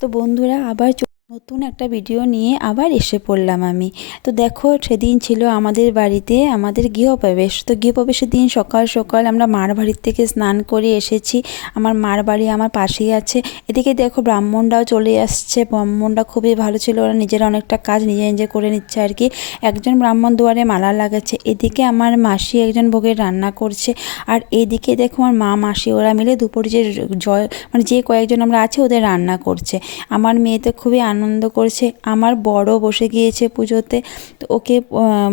তো বন্ধুরা আবার নতুন একটা ভিডিও নিয়ে আবার এসে পড়লাম আমি। তো দেখো, সেদিন ছিল আমাদের বাড়িতে আমাদের গৃহপ্রবেশ। তো গৃহপ্রবেশের দিন সকাল সকাল আমরা মার বাড়ির থেকে স্নান করে এসেছি। আমার মার বাড়ি আমার পাশেই আছে। এদিকে দেখো ব্রাহ্মণরাও চলে আসছে। ব্রাহ্মণরা খুবই ভালো ছিল, ওরা নিজেরা অনেকটা কাজ নিজে নিজে করে নিচ্ছে আর কি। একজন ব্রাহ্মণ দুয়ারে মালা লাগাচ্ছে, এদিকে আমার মাসি একজন ভোগের রান্না করছে, আর এইদিকে দেখো আমার মা মাসি ওরা মিলে দুপুরে যে জল মানে যে কয়েকজন আমরা আছি ওদের রান্না করছে। আমার মেয়ে তো খুবই আনন্দ করছে। আমার বড় বসে গিয়েছে পুজোতে। তো ওকে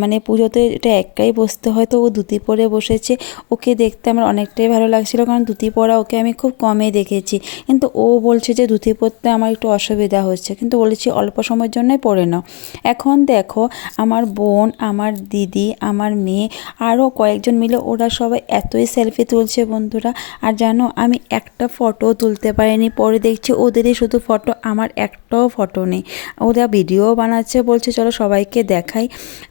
মানে পুজোতে এটা একাই বসতে হয়, তো ও ধুতি পরে বসেছে। ওকে দেখতে আমার অনেকটাই ভালো লাগছিল, কারণ ধুতি পরা ওকে আমি খুব কমই দেখেছি। কিন্তু ও বলছে যে ধুতি পরতে আমার একটু অসুবিধা হচ্ছে, কিন্তু বলেছি অল্প সময়ের জন্যই পরে নাও। এখন দেখো আমার বোন, আমার দিদি, আমার মেয়ে আরও কয়েকজন মিলে ওরা সবাই এতই সেলফি তুলছে বন্ধুরা। আর জানো, আমি একটা ফটো তুলতে পারিনি। পরে দেখছি ওদেরই শুধু ফটো, আমার একটাও ফটো নেই। ওরা ভিডিও বানাচ্ছে, বলছে চলো সবাইকে দেখাই।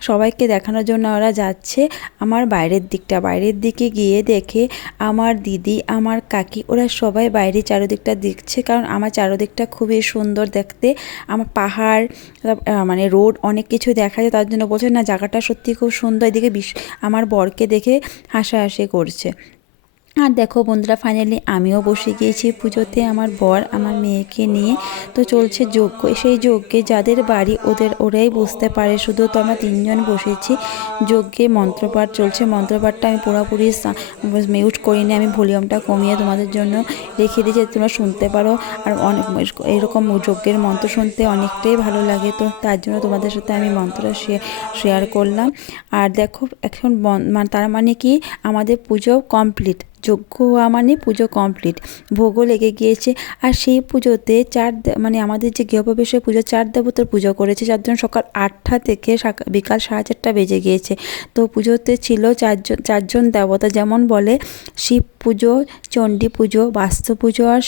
সবাইকে দেখানোর জন্য ওরা যাচ্ছে আমার বাইরের দিকে গিয়ে দেখে আমার দিদি, আমার কাকি ওরা সবাই বাইরে চারিদিকটা দেখছে, কারণ আমার চারিদিকটা খুবই সুন্দর দেখতে। আমার পাহাড় মানে রোড অনেক কিছু দেখা যায়, তার জন্য বলছে না জায়গাটা সত্যি খুব সুন্দর। এদিকে আমার বরকে দেখে হাসাহাসি করছে। আর দেখো বন্ধুরা, ফাইনালি আমিও বসে গিয়েছি পুজোতে আমার বর আমার মেয়েকে নিয়ে। তো চলছে যজ্ঞ। সেই যজ্ঞে যাদের বাড়ি ওরাই বসতে পারে শুধু। তো আমরা তিনজন বসেছি। যজ্ঞে মন্ত্রপাঠ চলছে। মন্ত্রপাঠটা আমি পুরোপুরি মিউট করিনি, আমি ভলিউমটা কমিয়ে তোমাদের জন্য রেখে দিই যে তোমরা শুনতে পারো। আর অনেক এরকম যজ্ঞের মন্ত্র শুনতে অনেকটাই ভালো লাগে, তো তার জন্য তোমাদের সাথে আমি মন্ত্রটা শেয়ার করলাম। আর দেখো এখন তার মানে কি আমাদের পুজো কমপ্লিট, যজ্ঞ হওয়া মানে পুজো কমপ্লিট, ভোগও লেগে গিয়েছে। আর সেই পুজোতে মানে আমাদের যে গৃহপ্রবেশের পুজো 4 দেবতার পুজো করেছে, যার জন্য সকাল 8টা থেকে বিকাল 4:30 বেজে গিয়েছে। তো পুজোতে ছিল চারজন দেবতা, যেমন বলে শিব পুজো, চণ্ডী পুজো, বাস্তু পুজো, আর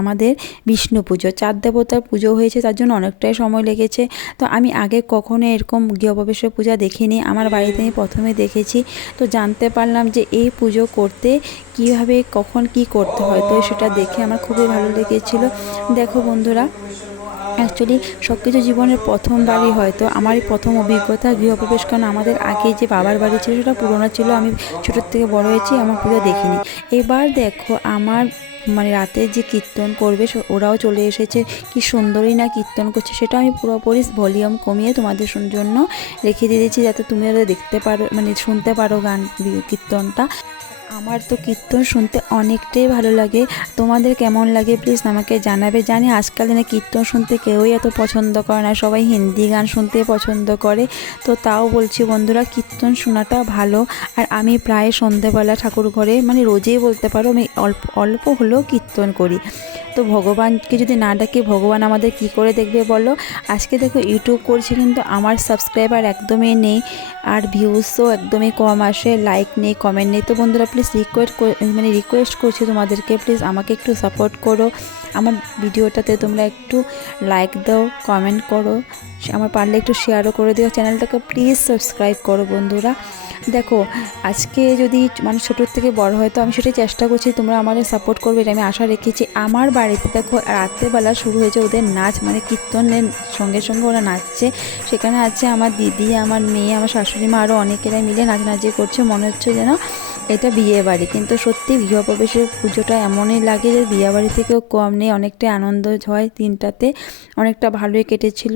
আমাদের বিষ্ণু পুজো। 4 দেবতার পুজো হয়েছে, তার জন্য অনেকটাই সময় লেগেছে। তো আমি আগে কখনো এরকম গৃহপ্রবেশের পূজা দেখিনি, আমার বাড়িতে আমি প্রথমে দেখেছি। তো জানতে পারলাম যে এই পুজো করতে কীভাবে কখন কি করতে হয়, তো সেটা দেখে আমার খুবই ভালো লেগেছিল। দেখো বন্ধুরা, অ্যাকচুয়ালি সব কিছু জীবনের প্রথমবারই হয়তো আমারই প্রথম অভিজ্ঞতা গৃহপ্রবেশ, কারণ আমাদের আগে যে বাবার বাড়ি ছিল সেটা পুরোনো ছিল, আমি ছোটোর থেকে বড় হয়েছি, আমার পুজো দেখিনি। এবার দেখো আমার মানে রাতে যে কীর্তন করবে ওরাও চলে এসেছে। কি সুন্দরই না কীর্তন করছে, সেটা আমি পুরোপুরি ভলিউম কমিয়ে তোমাদের জন্য রেখে দিয়েছি, যাতে তুমি ওরা দেখতে পারো মানে শুনতে পারো গান কীর্তনটা। আমার তো কীর্তন শুনতে অনেকটাই ভালো লাগে। তোমাদের কেমন লাগে প্লিজ আমাকে জানাবে। জানি আজকাল দিনে কীর্তন শুনতে কেউই এত পছন্দ করে না, সবাই হিন্দি গান শুনতে পছন্দ করে। তো তাও বলছি বন্ধুরা, কীর্তন শোনাটা ভালো। আর আমি প্রায় সন্ধ্যেবেলা ঠাকুর ঘরে মানে রোজই বলতে পারো আমি অল্প অল্প হলেও কীর্তন করি। তো ভগবানকে যদি না ডাকি ভগবান আমাদের কি করে দেখবে বলো। আজকে দেখো ইউটিউব করছি, কিন্তু আমার সাবস্ক্রাইবার একদমই নেই, আর ভিউজও একদমই কম আসে, লাইক নেই, কমেন্ট নেই। তো বন্ধুরা প্লিজ রিকোয়েস্ট করছি তোমাদেরকে, প্লিজ আমাকে একটু সাপোর্ট করো। আমার ভিডিওটাতে তোমরা একটু লাইক দাও, কমেন্ট করো, আমার পারলে একটু শেয়ারও করে দিও। চ্যানেলটাকে প্লিজ সাবস্ক্রাইব করো বন্ধুরা। দেখো আজকে যদি মানে ছোটোর থেকে বড় হয়, তো আমি সেটাই চেষ্টা করছি তোমরা আমাদের সাপোর্ট করবে, এটা আমি আশা রেখেছি। আমার বাড়িতে দেখো রাত্রেবেলা শুরু হয়েছে ওদের নাচ, মানে কীর্তনের সঙ্গে সঙ্গে ওরা নাচছে। সেখানে আছে আমার দিদি, আমার মেয়ে, আমার শাশুড়ি মা, আরও অনেকেরাই মিলে নাচানাচি করছে। মনে হচ্ছে যেন এটা বিয়ে বাড়ি, কিন্তু সত্যি গৃহপ্রবেশের পুজোটা এমনই লাগে যে বিয়ে বাড়ি থেকেও কম নেই, অনেকটাই আনন্দ হয় দিনটাতে, অনেকটা ভালোই কেটেছিল।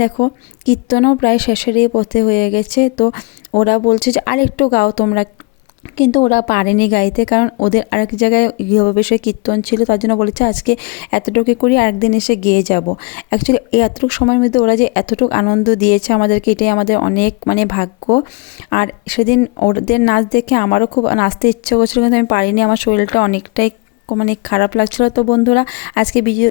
দেখো কীর্তনও প্রায় শেষেরই পথে হয়ে গেছে। তো ওরা বলছে যে আরেকটু গাও তোমরা, কিন্তু ওরা পারেনি গাইতে, কারণ ওদের আরেক জায়গায় গৃহপ্রবেশে কীর্তন ছিল, তার জন্য বলেছে আজকে এতটুকু করি, আরেকদিন এসে গেয়ে যাব। অ্যাকচুয়ালি এই এতটুকু সময়ের মধ্যে ওরা যে এতটুকু আনন্দ দিয়েছে আমাদেরকে, এটাই আমাদের অনেক মানে ভাগ্য। আর সেদিন ওদের নাচ দেখে আমারও খুব নাচতে ইচ্ছে করছিলো, কিন্তু আমি পারিনি, আমার শরীরটা অনেকটাই মানে খারাপ লাগছিলো। তো বন্ধুরা আজকে ভিডিও